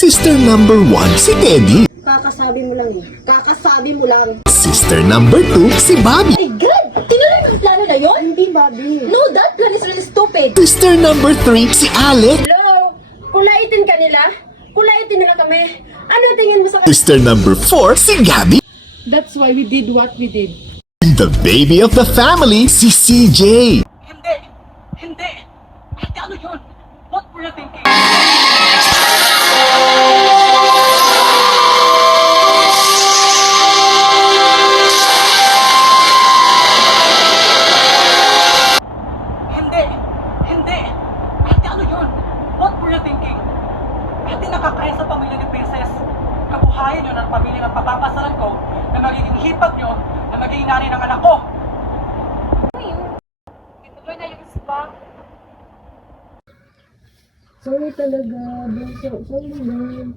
Sister number 1, si Teddy. Kakasabi mo lang eh. Kakasabi mo lang. Sister number 2, si Bobby. My God! Tinuloy mo yung plano na yon? Hindi, Bobby. No, that plan is really stupid. Sister number 3, si Alec. Hello? Kulaitin ka nila? Kulaitin nila kami. Ano tingin mo sa kanila? Sister number 4, si Gabby. That's why we did what we did. And the baby of the family, si CJ. Hindi! Hindi! Ate, ano yun? What were you thinking? Hindi! Hindi! Ate, ano yun? What were you thinking? Ate, nakakaya sa pamilya ni Princess. Kabuhayan yun ang pamilya ng papapasalan ko na magiging hipag nyo na magiging nanay ng anak ko. Ituloy na yung spa. Sorry talaga. Sorry lang.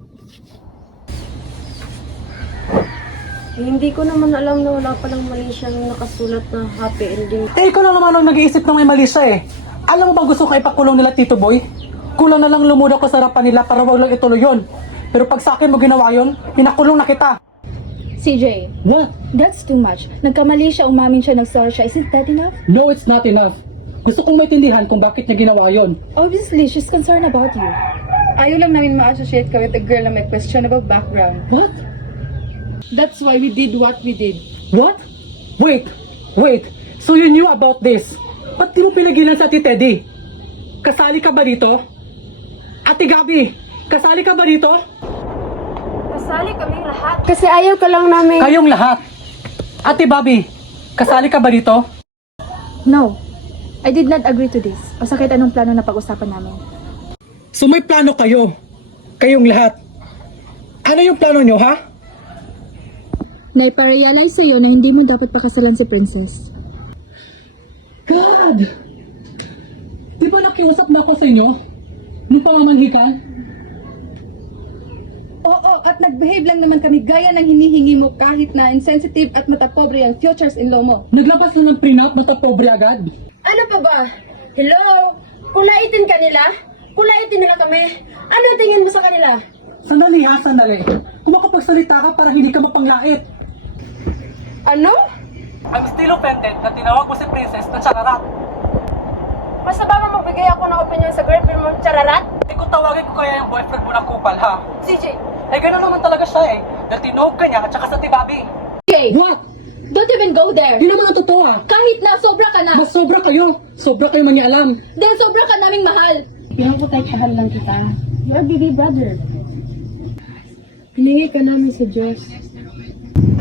Hindi ko naman alam na wala palang mali siyang nakasulat na happy ending. Eh, ikaw lang naman ang nag-iisip ng may mali siya eh. Alam mo bang gusto ko ipakulong nila Tito Boy? Kulang na lang lumuda ko sa harapan nila para wag lang ituloy yun. Pero pag sa akin mo ginawa yun, pinakulong na kita. CJ, What? that's too much. Nagkamali siya, umamin siya, nag-sorry siya. Is it that enough? No, it's not enough. Gusto kong maintindihan kung bakit niya ginawa yun. Obviously, she's concerned about you. Ayaw lang namin ma-associate ka with a girl na may questionable background. What? That's why we did what we did. What? Wait. So you knew about this? Ba't di mo pinagilan sa Ate Teddy? Kasali ka ba dito? Ate Gabi, kasali ka ba dito? Kasali kaming lahat. Kasi ayaw ka lang namin. Kayong lahat. Ate Bobby, kasali ka ba dito? No, I did not agree to this. O sa kahit anong plano na pag-usapan namin. So may plano kayo. Kayong lahat. Ano yung plano nyo, ha? Naiparealize sa'yo na hindi mo dapat pakasalan si Princess. God! Di ba nakiusap na ako sa inyo? Nung pangamanhikan? Oo, at nag-behave lang naman kami gaya ng hinihingi mo kahit na insensitive at matapobre ang futures-in-law mo. Naglabas na ng prenup, mata pobre agad. Ano pa ba? Hello? Kulaitin ka nila? Kulaitin nila kami. Ano tingin mo sa kanila? Sandali ha, sandali. Kung makapagsalita ka para hindi ka mapanglait. Ano? I'm still offended na tinawag mo si Princess na chararat. Basta ba magbigay ako ng opinion sa girlfriend mo, chararat? Eh kung tawagin ko kaya yung boyfriend mo na kupal, ha? CJ, Eh gano'n naman talaga siya eh. Dahil tinawag ka niya at saka sa tibabi. Okay, What? don't even go there. Di naman ang totoo ah. Kahit na sobra ka na, Mas sobra kayo. Sobra kayo mangialam. dahil sobra ka naming mahal. Yung ko kahit kabal lang kita. Your baby brother. Hiningi ka namin sa Diyos.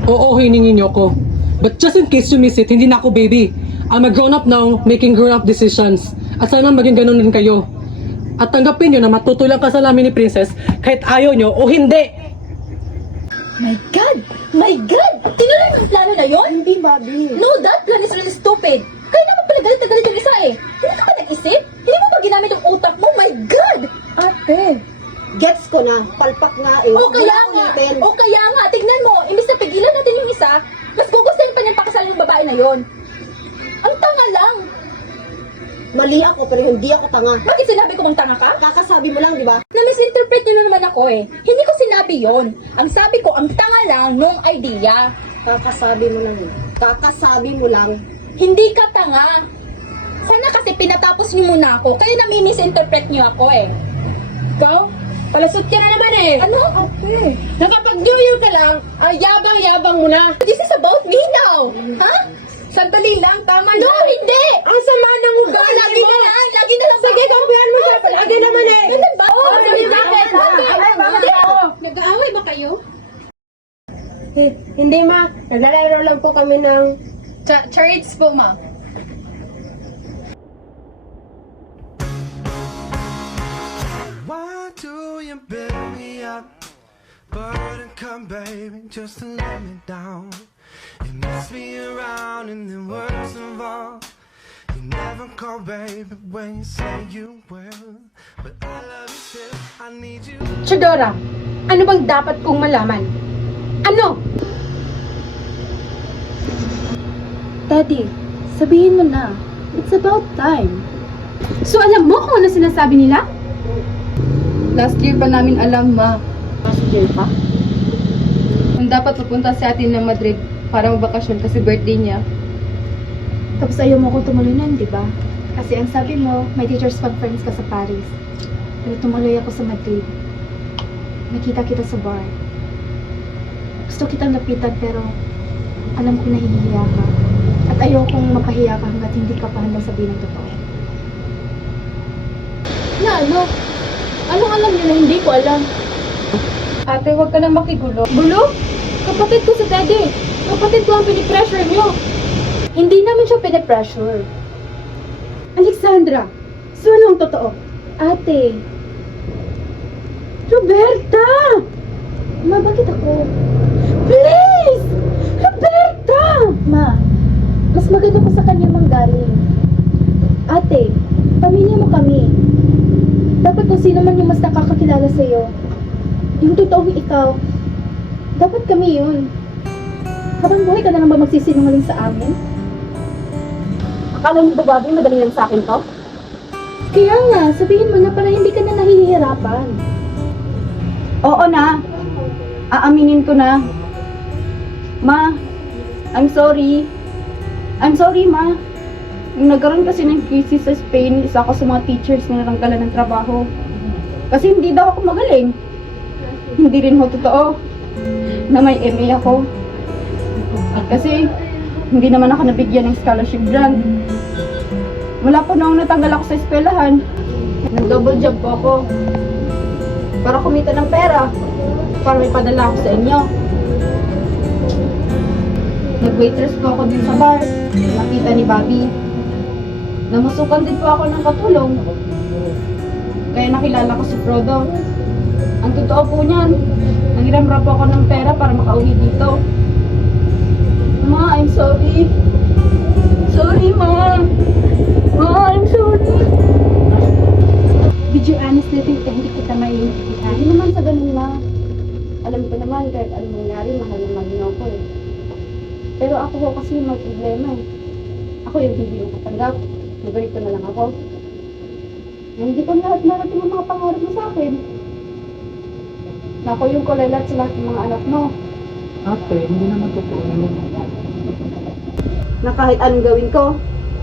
Oo, hiningin niyo ko. But just in case you miss it, hindi na ako baby. I'm a grown-up now, making grown-up decisions. At sana maging ganun din kayo. At tanggapin niyo na matutulang ka sa lamin ni Princess kahit ayaw niyo o hindi. My God! My God! Tinuloy mo yung plano na yon? Hindi, Bobby. No, that plan is really stupid. Kaya naman pala galit na galit yung isa eh. Hindi ka ba nag-isip? Hindi mo ba ginamit yung utak mo? My God! Ate, gets ko na. Palpak nga eh. O kaya Wala nga, akong pen. o kaya nga, tignan mo, imbis na pigilan natin yung isa, mas gugustuhin pa niyang pakasalan ng babae na yon. Ang tanga lang. Mali ako, pero hindi ako tanga. Bakit sinabi ko bang tanga ka? Kakasabi mo lang, di ba? Na-misinterpret niyo na naman ako eh. Hindi ko sinabi yon. Ang sabi ko, ang tanga lang nung idea. Kakasabi mo lang eh. Kakasabi mo lang. Hindi ka tanga. Sana kasi pinatapos niyo muna ako, kaya nami-misinterpret niyo ako eh. Ikaw? Palasot ka na naman eh. Ano? Ate. Nakapag-New Year ka lang, yabang-yabang mo na. This is about me now. Ha? Sandali lang, tama na. No, hindi! Ang sama ng ugali lagi mo. Lagi na lang. Sige, kampihan mo siya. Palagi naman eh. Ganun ba? Oo, bakit? Nag-aaway ba kayo? Hindi ma. Naglalaro lang po kami ng... Charades po, ma. Why do you build me up? Burden come, baby, just to let me down. You mess me around and then worst of all, you never call, baby, when you say you will. But I love you still, I need you. Chidora, ano bang dapat kong malaman? Ano? Daddy, sabihin mo na. It's about time. So alam mo kung ano sinasabi nila? Last year pa namin alam, ma. enjoy pa. Kung dapat pupunta sa atin ng Madrid para magbakasyon kasi birthday niya. Tapos ayaw mo akong tumuloy nun, di ba? Kasi ang sabi mo, may teacher's conference ka sa Paris. Pero tumuloy ako sa Madrid. Nakita kita sa bar. Gusto kitang lapitan pero alam ko nahihiya ka. At ayaw kong mapahiya ka hanggat hindi ka pa handang sabihin ng totoo. Na ano? Anong alam niyo na hindi ko alam? Ate, huwag ka na makigulo. Gulo? Kapatid ko si Teddy. Kapatid ko ang pinipressure niyo. Hindi naman siya pinipressure. Alexandra, so anong totoo? Ate. Roberta! Ma, bakit ako? Please! Roberta! Ma, mas maganda ko sa kanya manggaling. Ate, pamilya mo kami. Dapat kung sino man yung mas nakakakilala sa'yo. Yung totoong ikaw. Dapat kami yun. Habang buhay ka na lang ba magsisinungaling sa amin? Akala mo ba bagay madali lang sa akin to? Kaya nga, sabihin mo na para hindi ka na nahihirapan. Oo na. Aaminin ko na. Ma, I'm sorry. I'm sorry, Ma. Nung nagkaroon kasi ng crisis sa Spain, isa ako sa mga teachers na natanggalan ng trabaho. Kasi hindi daw ako magaling. Hindi rin ho totoo na may MA ako. Kasi hindi naman ako nabigyan ng scholarship grant. Mula po noong natanggal ako sa eskwelahan, nag-double job po ako para kumita ng pera para may padala ako sa inyo. Nag-waitress po ako din sa bar, nakita ni Bobby. Namasukan din po ako ng katulong. Kaya nakilala ko si Frodo. Ang totoo po niyan, nanghiram po ako ng pera para makauwi dito. Ma, I'm sorry. Sorry, Ma. Ma, I'm sorry. Did you honestly think na hindi kita maiintindihan? Hindi naman sa ganun, Ma. Alam ko naman, kahit anong nangyari, mahal naman niyo ako eh. Pero ako ho kasi may problema eh. Ako yung hindi mo katanggap. Nagalito na lang ako. Hindi ko lahat yung mga pangarap mo sa akin. Na ako yung kulelat sa lahat ng mga anak mo. Ate, hindi naman totoo yun. Na kahit anong gawin ko,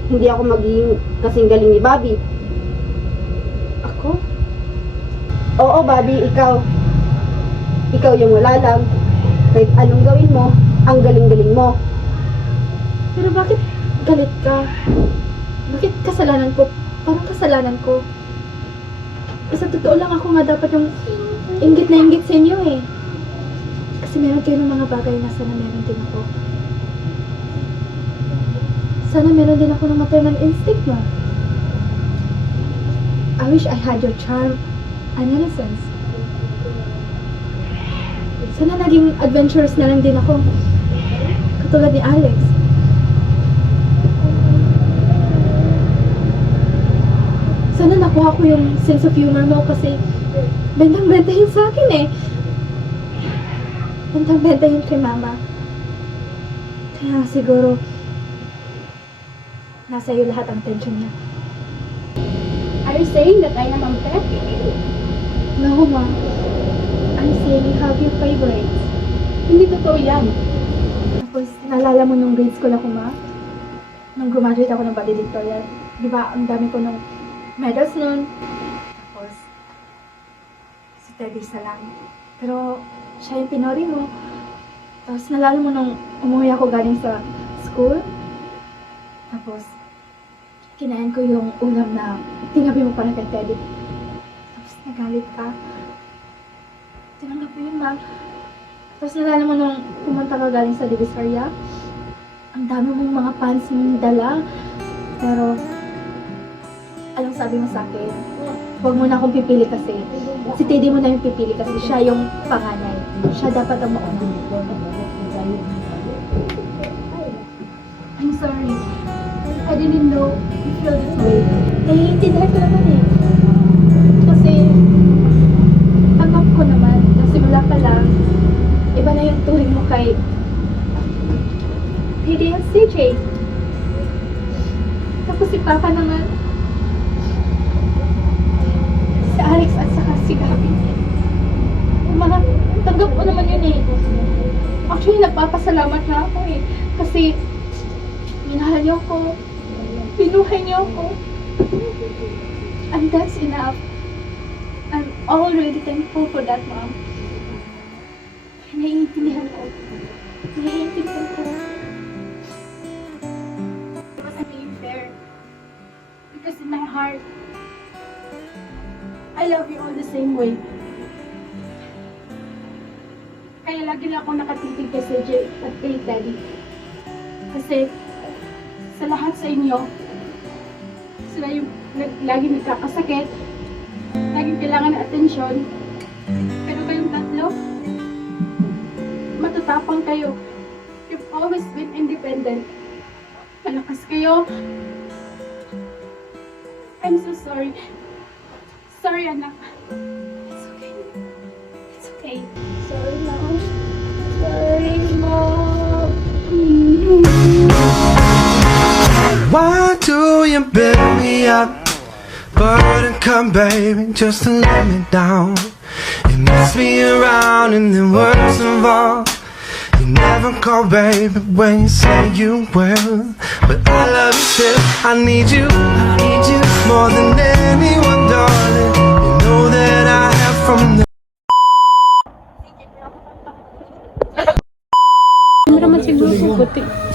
hindi ako magiging kasing galing ni Bobby. Ako? Oo, Bobby, ikaw. Ikaw yung wala lang. Kahit anong gawin mo, ang galing-galing mo. Pero bakit galit ka? Bakit kasalanan ko? Parang kasalanan ko. Sa totoo lang ako nga dapat yung inggit na inggit sa inyo eh. Kasi meron kayo ng mga bagay na sana meron din ako. Sana meron din ako ng maternal instinct mo. I wish I had your charm and innocence. Sana naging adventurous na lang din ako. Katulad ni Alex. Sana nakuha ko yung sense of humor mo kasi bentang-benta yun sa akin eh. Bentang-benta yun kay Mama. Kaya siguro nasa iyo lahat ang tension niya. Are you saying that I am unfair? No, Ma. I'm saying you have your favorites. Hindi totoo yan. Tapos, naalala mo nung grade school ako, Ma? Nung graduate ako ng valedictorian. Di ba, ang dami ko nung medals nun. Tapos, si Teddy isa lang. Pero, siya yung pinori mo. Tapos, naalala mo nung umuwi ako galing sa school. Tapos, kinain ko yung ulam na tinabi mo para kay Teddy. Tapos, nagalit ka. Tinanggap mo yun, Ma. Tapos, naalala mo nung pumunta ka galing sa Divisoria. Ang dami mong mga pants mong dala. Pero, anong sabi mo sa akin? Huwag mo na akong pipili kasi. Si Teddy mo na yung pipili kasi siya yung panganay. Siya dapat ang mauna. I'm sorry. I didn't know you feel this way. Naiintindihan ko naman eh. Kasi, tanggap ko naman na simula pa lang, iba na yung turing mo kay Teddy and CJ. Tapos si Papa naman, si Alex at saka si Gabby. Ma, Tanggap ko naman yun eh. Actually, nagpapasalamat na ako eh. Kasi, minahal niyo ko. Pinuhay niyo ako. And that's enough. I'm already thankful for that, Mom. Naiintindihan ko. Naiintindihan ko. It was being fair. Because in my heart, I love you all the same way. Kaya lagi lang ako nakatitig kay CJ at kay Daddy. Kasi sa lahat sa inyo, sila yung lagi nagkakasakit, laging kailangan ng atensyon. Pero kayong tatlo, matatapang kayo. You've always been independent. Malakas kayo. I'm so sorry. Sorry, anak. It's okay. It's okay. Sorry, Mom. Sorry, Mom. Why do you build me up? But come, baby, just to let me down. You mess me around and then words involved. You never call, baby, when you say you will. But I love you still. I need you more than anyone, darling. You know that I have from the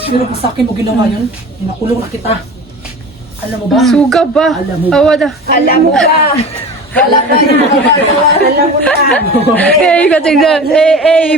Sino pa sa akin mo ginawa yun? Inakulong na kita. Alam mo ba? Suga ba? Alam mo ba? Awada. Alam mo ba? Wala tayong magagawa. Alam mo na. Eh, katignan. Eh,